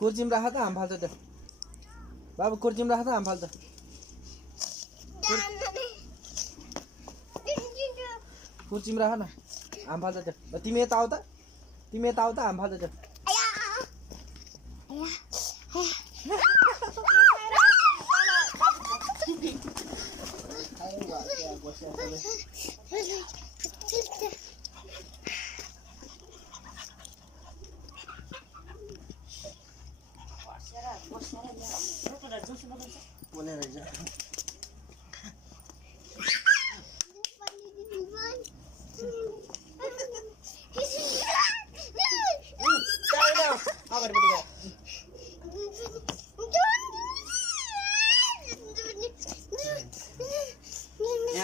कुर्चीमा राख त हाम फाल्छ त्यो बाबु कुर्चीमा राख त हाम फाल्छ कुर्चीमा राख न हाम फाल्छ त्यो तिमी यता आउ त हाम फाल्छ त्यो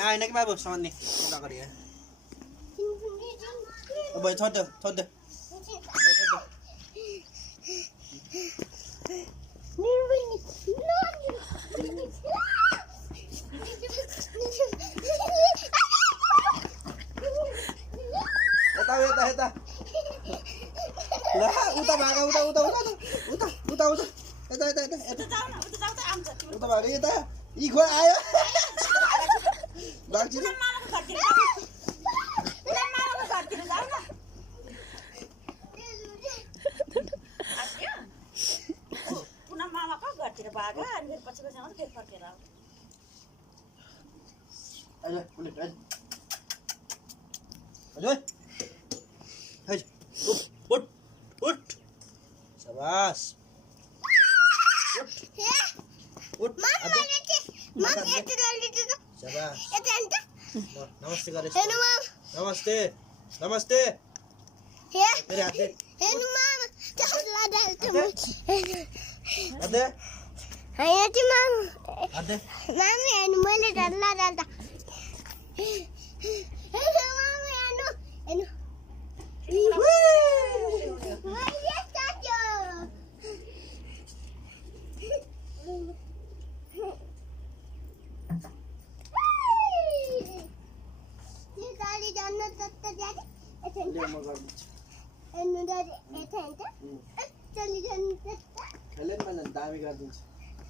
आएन कि बाबु सामान्य अगाडि अब छोड दे यता ला उता भागा उता भागा यता यी खोइ आयो बाक्चिन मामाको घरतिर भागा अनि पछि आउँदा फेरि फर्केर उठ शाबाश उठ शाबाश नमस्ते गरे नमस्ते तेरे हाथ दे दामी गरिदिन्छ